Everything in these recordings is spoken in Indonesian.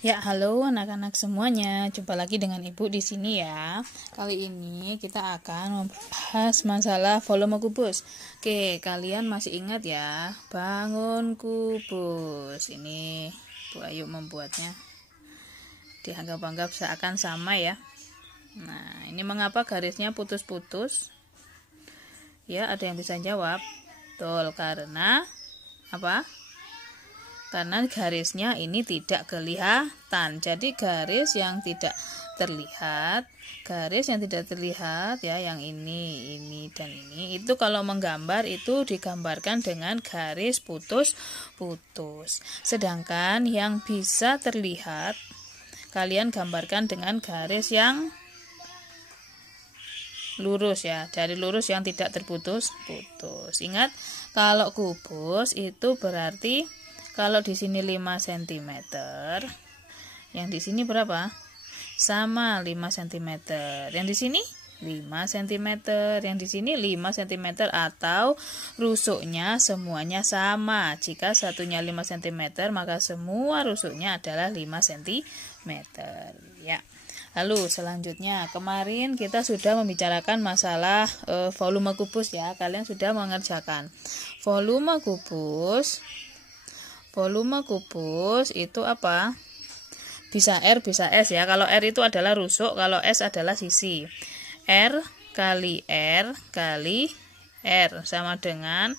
Ya, halo anak-anak semuanya. Jumpa lagi dengan Ibu di sini ya. Kali ini kita akan membahas masalah volume kubus. Oke, kalian masih ingat ya? Bangun kubus. Ini Bu Ayu membuatnya. Dianggap-anggap seakan sama ya. Nah, ini mengapa garisnya putus-putus? Ya, ada yang bisa jawab. Betul, karena apa? Karena garisnya ini tidak kelihatan. Jadi garis yang tidak terlihat ya, yang ini dan ini, itu kalau menggambar itu digambarkan dengan garis putus-putus. Sedangkan yang bisa terlihat kalian gambarkan dengan garis yang lurus ya, dari lurus yang tidak terputus-putus. Ingat, kalau kubus itu berarti kalau di sini 5 cm, yang di sini berapa? Sama 5 cm. Yang di sini 5 cm, yang di sini 5 cm, atau rusuknya semuanya sama. Jika satunya 5 cm, maka semua rusuknya adalah 5 cm. Ya. Lalu selanjutnya, kemarin kita sudah membicarakan masalah volume kubus ya. Kalian sudah mengerjakan Volume kubus itu apa? Bisa R, bisa S ya. Kalau R itu adalah rusuk, kalau S adalah sisi. R kali R kali R sama dengan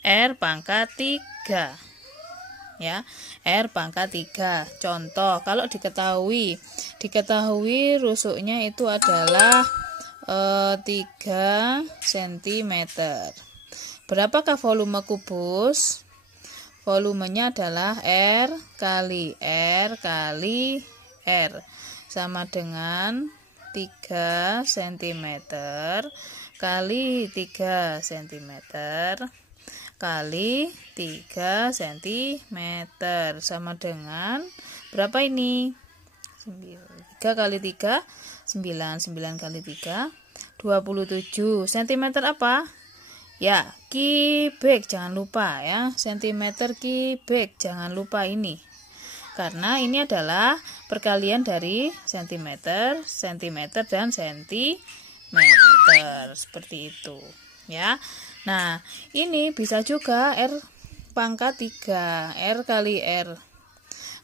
R pangkat 3. Ya, R pangkat 3. Contoh, kalau diketahui rusuknya itu adalah 3 cm. Berapakah volume kubus? Volumenya adalah R kali R kali R sama dengan 3 cm kali 3 cm kali 3 cm sama dengan berapa ini? 3 kali 3 9 kali 3 27 cm apa? Ya, kubik jangan lupa ya, sentimeter kubik jangan lupa ini. Karena ini adalah perkalian dari sentimeter, dan sentimeter. Seperti itu ya. Nah, ini bisa juga R pangkat 3, R kali R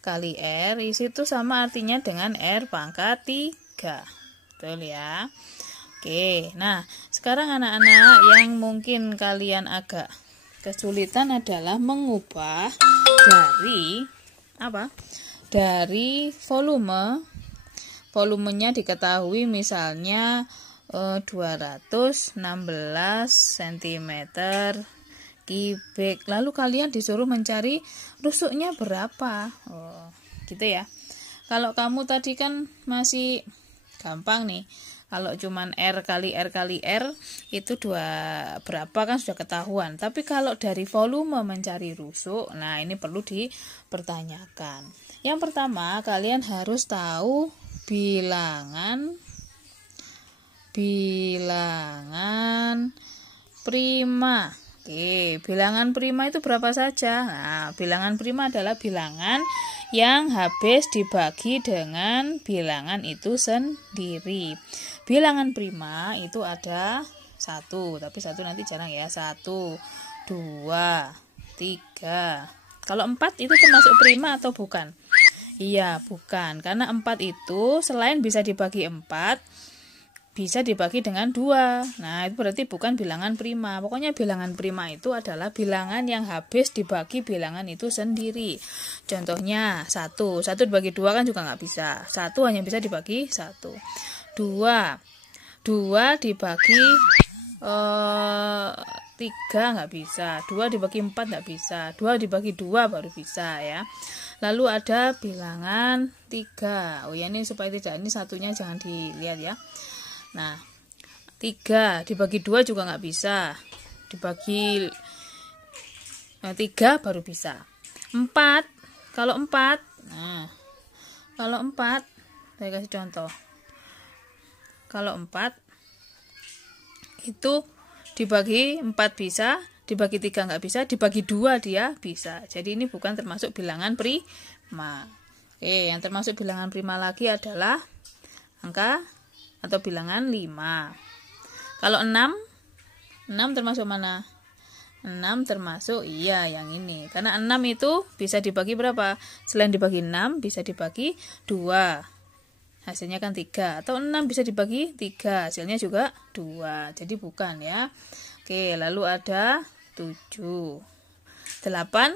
kali R, itu sama artinya dengan R pangkat 3. Betul ya. Oke, nah sekarang anak-anak yang mungkin kalian agak kesulitan adalah mengubah dari apa? Dari volumenya diketahui misalnya 216 cm kubik. Lalu kalian disuruh mencari rusuknya berapa? Oh, gitu ya. Kalau kamu tadi kan masih gampang nih. Kalau cuman R kali R kali R itu berapa kan sudah ketahuan. Tapi kalau dari volume mencari rusuk, nah ini perlu dipertanyakan. Yang pertama, kalian harus tahu bilangan prima. Oke, bilangan prima itu berapa saja? Nah, bilangan prima adalah bilangan yang habis dibagi dengan bilangan itu sendiri. Bilangan prima itu ada 1, tapi 1 nanti jarang ya. 1, 2, 3. Kalau 4 itu termasuk prima atau bukan? Iya, bukan. Karena 4 itu selain bisa dibagi 4, bisa dibagi dengan 2. Nah, itu berarti bukan bilangan prima. Pokoknya bilangan prima itu adalah bilangan yang habis dibagi bilangan itu sendiri. Contohnya 1 dibagi 2 kan juga nggak bisa. 1 hanya bisa dibagi 1. 2 dibagi 3 nggak bisa. 2 dibagi 4 nggak bisa. 2 dibagi 2 baru bisa ya. Lalu ada bilangan 3. Oh ya, ini supaya tidak, ini satunya jangan dilihat ya. Nah, 3 dibagi 2 juga nggak bisa. Dibagi 3 baru bisa. 4, kalau 4, saya kasih contoh. Kalau 4 itu dibagi 4 bisa, dibagi 3 nggak bisa, dibagi 2 dia bisa. Jadi ini bukan termasuk bilangan prima. Oke, yang termasuk bilangan prima lagi adalah angka atau bilangan 5. Kalau 6 termasuk mana? 6 termasuk yang ini. Karena 6 itu bisa dibagi berapa? Selain dibagi 6 bisa dibagi 2. Hasilnya kan 3. Atau 6 bisa dibagi 3. Hasilnya juga 2. Jadi bukan ya. Oke, lalu ada 7. 8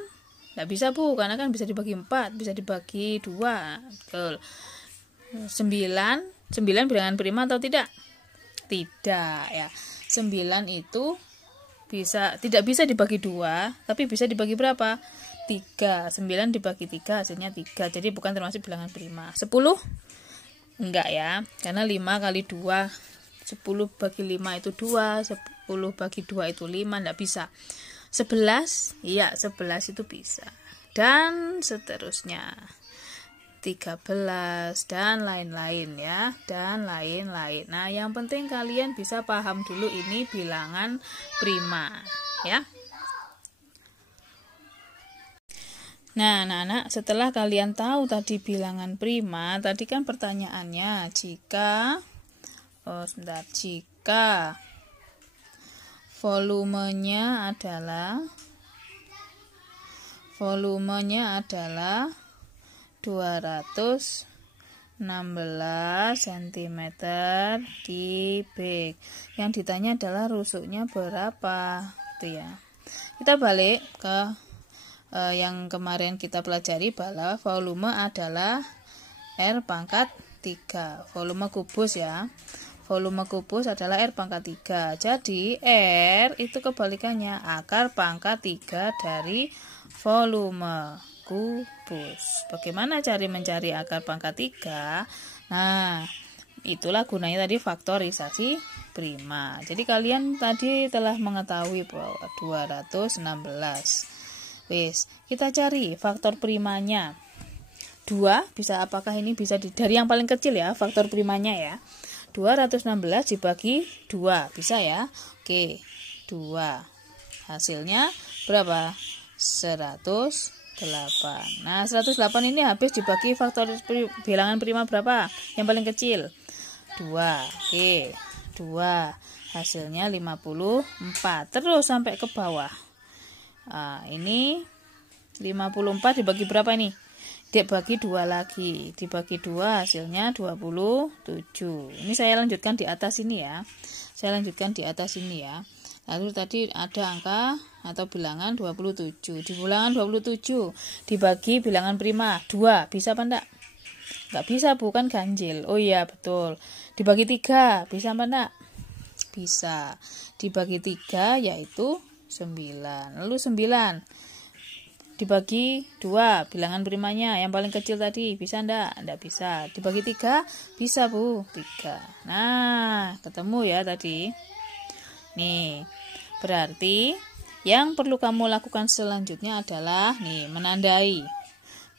nggak bisa Bu, karena kan bisa dibagi 4, bisa dibagi 2. Betul. 9 bilangan prima atau tidak? Tidak ya. 9 itu tidak bisa dibagi 2, tapi bisa dibagi berapa? 3. 9 dibagi 3 hasilnya 3. Jadi bukan termasuk bilangan prima. 10 enggak ya, karena 5 kali 2 10 bagi 5 itu 2, 10 bagi 2 itu 5, enggak bisa. 11, iya 11 itu bisa. Dan seterusnya. 13 dan lain-lain ya, dan lain-lain. Nah, yang penting kalian bisa paham dulu ini bilangan prima ya. Nah, anak-anak, setelah kalian tahu tadi bilangan prima, tadi kan pertanyaannya jika volumenya adalah 216 cm kubik. Yang ditanya adalah rusuknya berapa, gitu ya. Kita balik ke yang kemarin kita pelajari bahwa volume adalah R pangkat 3. Volume kubus ya. Volume kubus adalah R pangkat 3. Jadi R itu kebalikannya, akar pangkat 3 dari volume kubus. Bagaimana mencari akar pangkat 3? Nah, itulah gunanya tadi faktorisasi prima. Jadi kalian tadi telah mengetahui bahwa 216. Wis, kita cari faktor primanya. 2 bisa, apakah ini bisa dari yang paling kecil ya, faktor primanya ya. 216 dibagi 2, bisa ya? Oke, 2. Hasilnya berapa? 108. Nah, 108 ini habis dibagi faktor bilangan prima berapa? Yang paling kecil? 2. Oke, 2. Hasilnya 54. Terus sampai ke bawah. Nah, ini 54 dibagi berapa ini? Dibagi 2 lagi. Dibagi 2 hasilnya 27. Ini saya lanjutkan di atas ini ya. Lalu tadi ada angka atau bilangan 27. Di bilangan 27 dibagi bilangan prima 2. Bisa apa enggak? Enggak bisa, bukan ganjil. Oh iya, betul. Dibagi 3. Bisa apa enggak? Bisa. Dibagi 3 yaitu 9. Lalu 9 dibagi 2, bilangan primanya yang paling kecil tadi, bisa enggak? Enggak bisa. Dibagi 3, bisa Bu, 3. Nah, ketemu ya tadi. Nih, berarti yang perlu kamu lakukan selanjutnya adalah menandai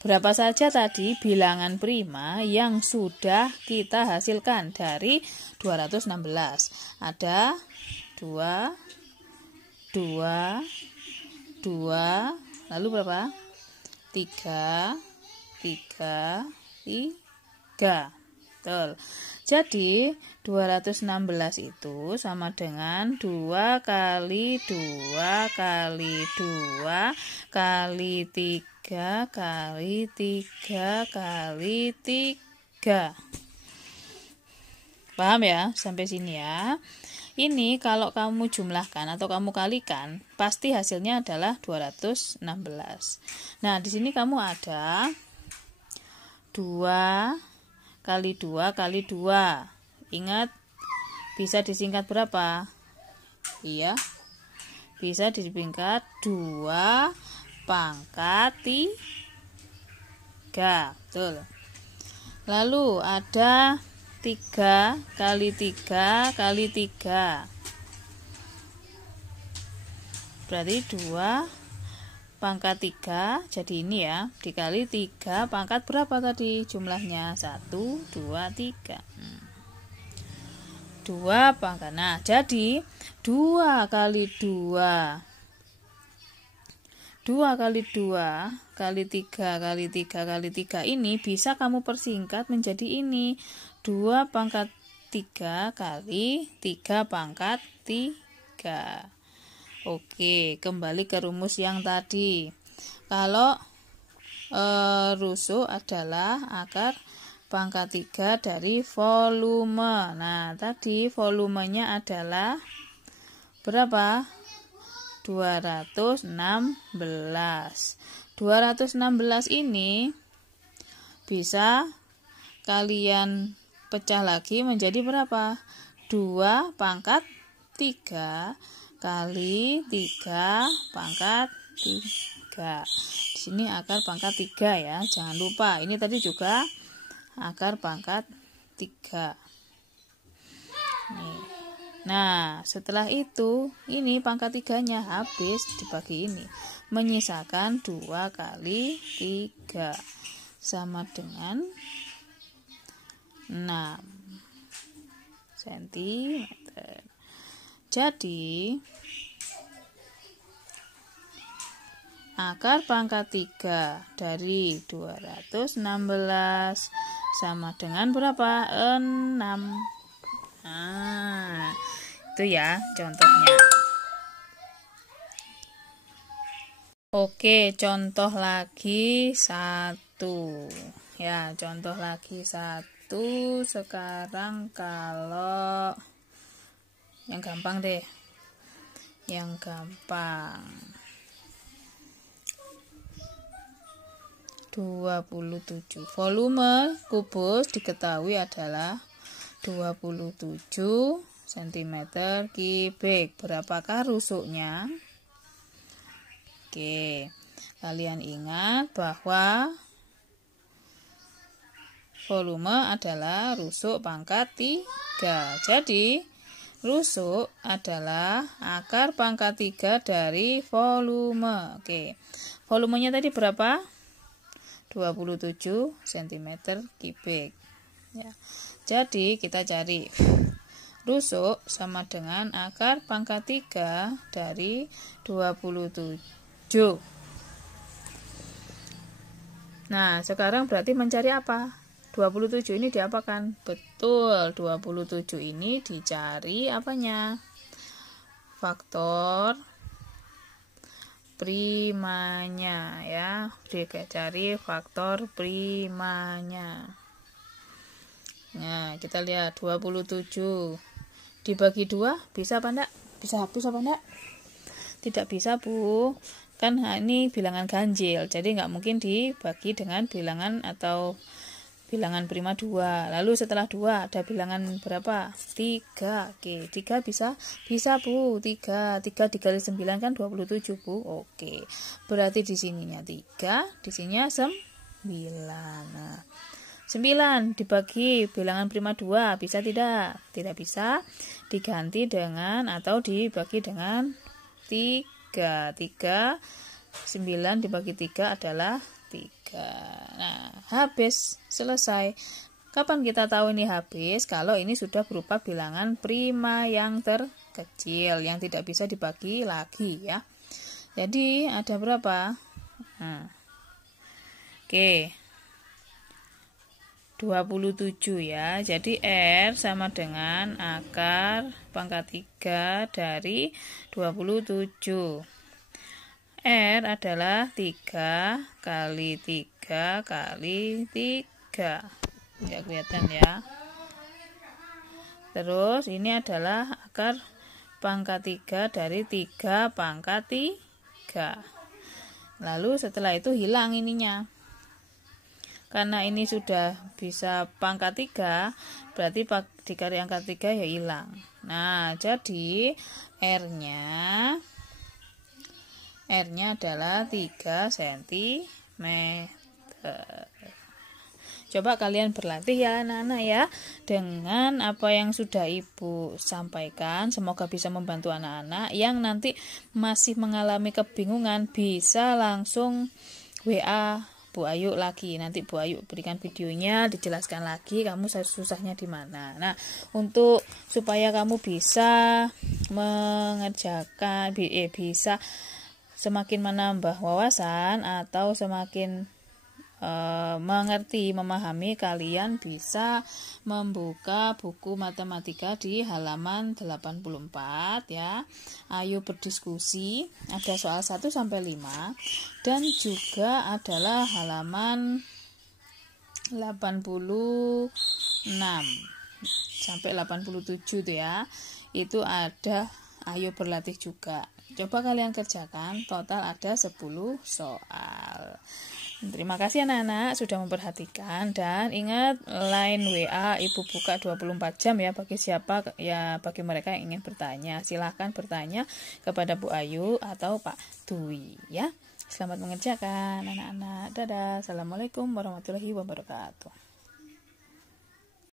berapa saja tadi bilangan prima yang sudah kita hasilkan dari 216. Ada 2, 2, 2, lalu berapa? 3, 3, 3. Betul. Jadi 216 itu sama dengan 2 kali 2 kali 2 kali 3 kali 3 kali 3. Paham ya? Sampai sini ya. Ini kalau kamu jumlahkan atau kamu kalikan, pasti hasilnya adalah 216. Nah, di sini kamu ada 2 kali 2 kali 2. Ingat, bisa disingkat berapa? Iya, bisa disingkat 2 pangkat 3. Betul. Lalu ada 3 kali 3 kali 3. Berarti 2 pangkat 3. Jadi ini ya, dikali 3 pangkat berapa tadi jumlahnya? 1, 2, 3. 2 pangkat. Nah, jadi 2 kali 2. 2 kali 2 kali 3 kali 3 kali 3 ini bisa kamu persingkat menjadi ini. 2 pangkat 3 kali 3 pangkat 3. Oke, kembali ke rumus yang tadi. Kalau rusuk adalah akar pangkat 3 dari volume. Nah, tadi volumenya adalah berapa? 216. 216 ini bisa kalian pecah lagi menjadi berapa? 2 pangkat 3 kali 3 pangkat 3. Di sini akar pangkat 3 ya. Jangan lupa, ini tadi juga akar pangkat 3. Nah, setelah itu ini pangkat 3-nya habis dibagi ini. Menyisakan 2 kali 3 sama dengan 6 cm. Jadi akar pangkat 3 dari 216 sama dengan berapa? 6. Nah, itu ya contohnya. Oke, contoh lagi 1. Ya, contoh lagi 1. Sekarang kalau yang gampang deh. Yang gampang. 27. Volume kubus diketahui adalah 27 cm3. Berapakah rusuknya? Oke, kalian ingat bahwa volume adalah rusuk pangkat 3. Jadi, rusuk adalah akar pangkat 3 dari volume. Oke, volumenya tadi berapa? 27 cm3. Ya. Jadi kita cari rusuk sama dengan akar pangkat 3 dari 27. Nah, sekarang berarti mencari apa? 27 ini diapakan? Betul, 27 ini dicari apanya? Faktor primanya ya. Dicari faktor primanya. Nah, kita lihat 27 dibagi 2 bisa apa enggak? Bisa hapus apa enggak? Tidak bisa, Bu. Kan ini bilangan ganjil, jadi nggak mungkin dibagi dengan bilangan atau bilangan prima 2. Lalu setelah 2 ada bilangan berapa? 3. Oke, 3 bisa? Bisa, Bu. 3 dikali 9 kan 27, Bu. Oke. Berarti di sininya 3, di sininya 9. Nah, 9 dibagi bilangan prima 2 bisa tidak? Tidak bisa. Diganti dengan atau dibagi dengan 3. 9 dibagi 3 adalah 3. Nah, habis, selesai. Kapan kita tahu ini habis? Kalau ini sudah berupa bilangan prima yang terkecil, yang tidak bisa dibagi lagi ya. Jadi ada berapa? Nah. Oke. 27 ya. Jadi R sama dengan akar pangkat 3 dari 27. R adalah 3 kali 3 kali 3. Enggak kelihatan ya. Terus ini adalah akar pangkat 3 dari 3 pangkat 3. Lalu setelah itu hilang ininya. Karena ini sudah bisa pangkat 3, berarti dikali angka 3 ya hilang. Nah, jadi R-nya adalah 3 cm. Coba kalian berlatih ya anak-anak ya, dengan apa yang sudah Ibu sampaikan. Semoga bisa membantu anak-anak yang nanti masih mengalami kebingungan, bisa langsung WA Bu Ayu lagi. Nanti Bu Ayu berikan videonya, dijelaskan lagi kamu susahnya di mana. Nah, untuk supaya kamu bisa mengerjakan bisa semakin menambah wawasan atau semakin mengerti, memahami, kalian bisa membuka buku matematika di halaman 84 ya. Ayo berdiskusi, ada soal 1 sampai 5 dan juga adalah halaman 86 sampai 87 tuh ya. Itu ada ayo berlatih juga. Coba kalian kerjakan, total ada 10 soal. Terima kasih anak-anak sudah memperhatikan, dan ingat line WA Ibu buka 24 jam ya, bagi siapa ya, bagi mereka yang ingin bertanya. Silahkan bertanya kepada Bu Ayu atau Pak Dwi ya. Selamat mengerjakan anak-anak. Dadah. Assalamualaikum warahmatullahi wabarakatuh.